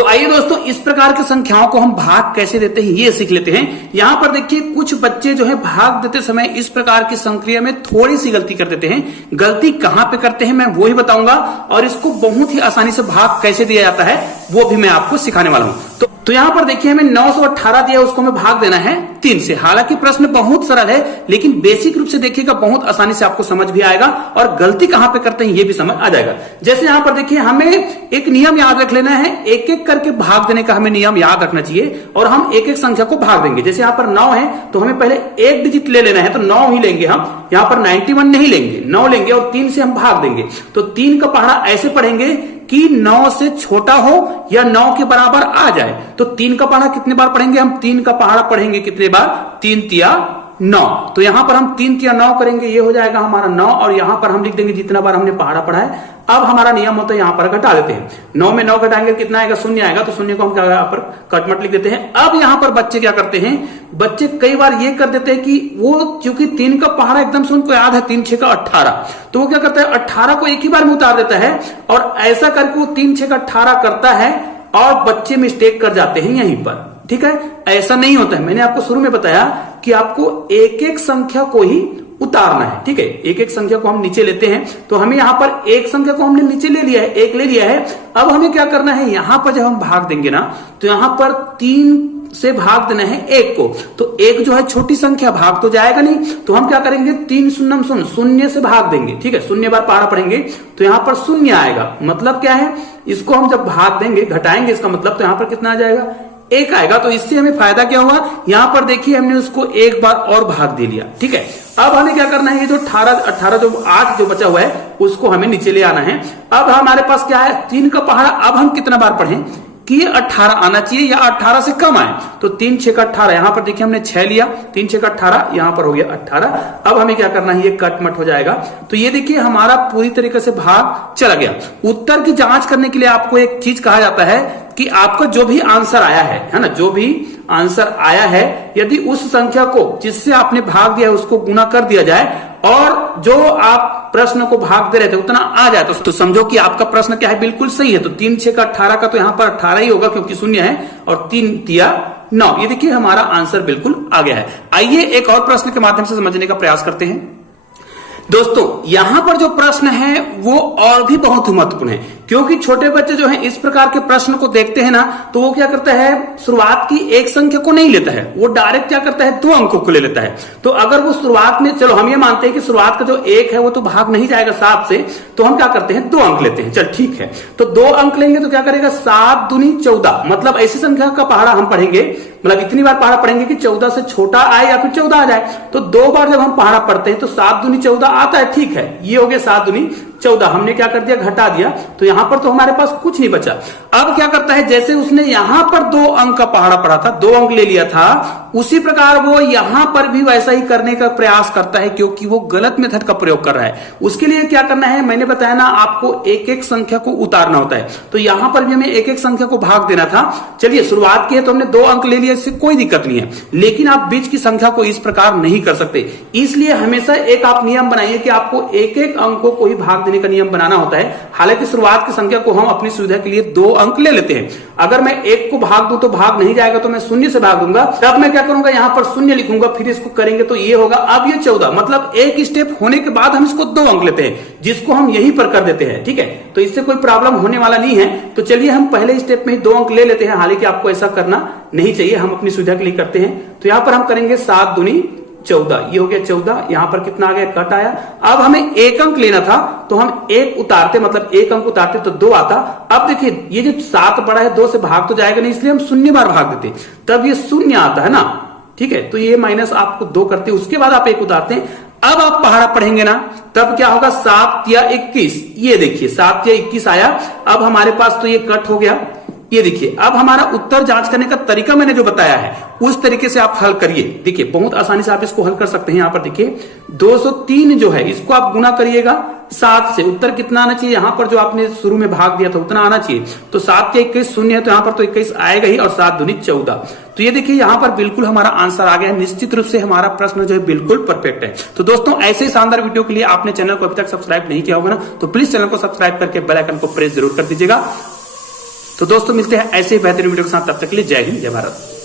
तो आइए दोस्तों, इस प्रकार की संख्याओं को हम भाग कैसे देते हैं ये सीख लेते हैं। यहां पर देखिए कुछ बच्चे जो है भाग देते समय इस प्रकार की संक्रिया में थोड़ी सी गलती कर देते हैं। गलती कहां पे करते हैं मैं वो ही बताऊंगा, और इसको बहुत ही आसानी से भाग कैसे दिया जाता है वो भी मैं आपको सिखाने वाला हूं। तो यहां पर देखिए हमें 918 दिया, उसको हमें भाग देना है 3 से। हालांकि प्रश्न बहुत सरल है, लेकिन बेसिक रूप से देखिएगा बहुत आसानी से आपको समझ भी आएगा और गलती कहां पे करते हैं ये भी समझ आ जाएगा। जैसे यहां पर देखिए हमें एक नियम याद रख लेना है, एक एक करके भाग देने का हमें नियम याद रखना चाहिए और हम एक एक संख्या को भाग देंगे। जैसे यहां पर 9 है तो हमें पहले एक डिजिट ले लेना है, तो 9 ही लेंगे हम, यहां पर 91 नहीं लेंगे, 9 लेंगे और 3 से हम भाग देंगे। तो 3 का पहाड़ा ऐसे पढ़ेंगे कि 9 से छोटा हो या 9 के बराबर आ जाए। तो 3 का पहाड़ा कितने बार पढ़ेंगे हम? 3 का पहाड़ा पढ़ेंगे कितने बार? 3 तिया 9। तो यहां पर हम 3 तिया 9 करेंगे, ये हो जाएगा हमारा 9, और यहां पर हम लिख देंगे जितना बार हमने पहाड़ा पढ़ा है। अब हमारा नियम होता है यहां पर घटा देते हैं, 9 में 9 घटाएंगे कितना आएगा? 0 आएगा, तो 0 को हम क्या यहां पर कटमट लिख देते हैं। अब यहां पर बच्चे क्या करते हैं, बच्चे कई बार ये कर देते हैं कि वो क्योंकि 3 का पहाड़ा एकदम से उनको याद है, 3 6 का 18, तो वो क्या करता है 18 को एक ही बार में उतार देता है, और ऐसा करके वो 3 6 का 18 करता है और बच्चे मिस्टेक कर जाते हैं यहीं पर। ठीक है, ऐसा नहीं होता है। मैंने आपको शुरू में बताया कि आपको एक एक संख्या को ही उतारना है। ठीक है, एक एक संख्या को हम नीचे लेते हैं, तो हमें यहां पर एक संख्या को हमने नीचे ले लिया है, एक ले लिया है। अब हमें क्या करना है, यहां पर जब हम भाग देंगे ना, तो यहां पर 3 से भाग देना है 1 को। तो 1 जो है छोटी संख्या, भाग तो जाएगा नहीं, तो हम क्या करेंगे 3 शून्य शून्य, शून्य से भाग देंगे। ठीक है, 0 बार पहाड़ा पढ़ेंगे तो यहां पर 0 आएगा। मतलब क्या है, इसको हम जब भाग देंगे, घटाएंगे इसका मतलब, तो यहां पर कितना आ जाएगा? 1 आएगा। तो इससे हमें फायदा क्या हुआ, यहां पर देखिए हमने उसको एक बार और भाग दे लिया। ठीक है, अब हमें क्या करना है, ये जो 18 जो 8 जो बचा हुआ है उसको हमें नीचे ले आना है। अब हमारे पास क्या है, 3 का पहाड़ा अब हम कितना बार पढ़ें कि ये 18 आना चाहिए या 18 से कम आए। तो 3 6 का 18, यहां पर देखिए हमने 6 लिया, 3 6 का 18, यहां पर हो गया 18। अब हमें क्या करना है, ये कटमट हो जाएगा। तो ये देखिए हमारा पूरी तरीके से भाग चला गया। उत्तर की जांच करने के लिए आपको एक चीज कहा जाता है कि आपका जो भी आंसर आया है ना, जो भी आंसर आया है, यदि उस संख्या को जिससे आपने भाग दिया है उसको गुना कर दिया जाए और जो आप प्रश्न को भाग दे रहे थे उतना आ जाए, तो समझो कि आपका प्रश्न क्या है, बिल्कुल सही है। तो 3 6 का 18 का तो यहां पर 18 ही होगा क्योंकि 0 है, और 3 तिया 9। ये देखिए हमारा आंसर बिल्कुल आ गया है। आइए एक और प्रश्न के माध्यम से समझने का प्रयास करते हैं। दोस्तों यहां पर जो प्रश्न है वो और भी बहुत ही महत्वपूर्ण है, क्योंकि छोटे बच्चे जो हैं इस प्रकार के प्रश्न को देखते हैं ना, तो वो क्या करता है, शुरुआत की एक संख्या को नहीं लेता है, वो डायरेक्ट क्या करता है 2 अंकों को ले लेता है। तो अगर वो शुरुआत में, चलो हम ये मानते हैं कि शुरुआत का जो 1 है वो तो भाग नहीं जाएगा 7 से, तो हम क्या करते हैं 2 अंक लेते हैं। चल ठीक है, तो 2 अंक लेंगे तो क्या करेगा, 7 दूनी 14, मतलब ऐसी संख्या का पहाड़ा हम पढ़ेंगे, मतलब इतनी बार पहाड़ा पढ़ेंगे कि 14 से छोटा आए या फिर 14 आ जाए। तो 2 बार जब हम पहाड़ा पढ़ते हैं तो 7 दूनी 14 आता है। ठीक है, ये हो गया 7 दूनी 14, हमने क्या कर दिया, घटा दिया। तो यहां पर तो हमारे पास कुछ नहीं बचा। अब क्या करता है, जैसे उसने यहां पर 2 अंक का पहाड़ा पढ़ा था, 2 अंक ले लिया था, उसी प्रकार वो यहां पर भी वैसा ही करने का प्रयास करता है, क्योंकि वो गलत मेथड का प्रयोग कर रहा है। उसके लिए क्या करना है, मैंने बताया ना आपको एक एक संख्या को उतारना होता है। तो यहां पर भी हमें एक एक संख्या को भाग देना था। चलिए शुरुआत की है तो हमने 2 अंक ले लिया, इससे कोई दिक्कत नहीं है, लेकिन आप बीच की संख्या को इस प्रकार नहीं कर सकते। इसलिए हमेशा एक आप नियम बनाइए कि आपको एक एक अंकों को ही भाग का नियम बनाना होता है। हालांकि शुरुआत की संख्या को हम अपनी सुविधा के लिए 2 अंक ले लेते हैं। अगर मैं 1 को भाग दूं तो भाग नहीं जाएगा, तो मैं 0 से भाग दूंगा, तब मैं क्या करूंगा, यहां पर 0 लिखूंगा, फिर इसको करेंगे तो ये होगा। अब ये 14, मतलब एक स्टेप होने के बाद हम इसको 2 अंक लेते हैं, जिसको हम यहीं पर कर देते हैं। ठीक है, तो इससे कोई प्रॉब्लम होने वाला नहीं है। तो चलिए हम पहले स्टेप में ही 2 अंक ले लेते हैं। हालांकि आपको ऐसा करना नहीं चाहिए, हम अपनी सुविधा के लिए करते हैं। तो यहां पर हम करेंगे 7 दूनी 14, ये हो गया 14, यहां पर कितना आ गया, कट आया। अब हमें 1 अंक लेना था, तो हम 1 उतारते, मतलब 1 अंक उतारते तो 2 आता। अब देखिए ये जो 7 बड़ा है, 2 से भाग तो जाएगा नहीं, इसलिए हम 0 बार भाग देते, तब ये 0 आता है ना। ठीक है, तो ये माइनस आपको 2 करते, उसके बाद आप 1 उतारते हैं। अब आप पहाड़ा पढ़ेंगे ना, तब क्या होगा, 7 या 21, ये देखिए 7 या 21 आया। अब हमारे पास तो ये कट हो गया। ये देखिए अब हमारा उत्तर जांच करने का तरीका मैंने जो बताया है उस तरीके से आप हल करिए। देखिए बहुत आसानी से आप इसको हल कर सकते हैं। यहां पर देखिए 203 जो है इसको आप गुना करिएगा 7 से, उत्तर कितना आना चाहिए, यहां पर जो आपने शुरू में भाग दिया था उतना आना चाहिए। तो 7 के 21 शून्य है, तो यहां पर तो 21 आएगा ही, और 7 दूनी 14। तो ये देखिए यहां पर बिल्कुल हमारा आंसर आ गया है। निश्चित रूप से हमारा प्रश्न जो है बिल्कुल परफेक्ट है। तो दोस्तों ऐसे ही शानदार वीडियो के लिए आपने चैनल को अभी तक सब्सक्राइब नहीं किया होगा ना, तो प्लीज चैनल को सब्सक्राइब करके बेल आइकन को प्रेस जरूर कर दीजिएगा। तो दोस्तों मिलते हैं ऐसे ही बेहतरीन वीडियो के साथ, तब तक के लिए जय हिंद जय भारत।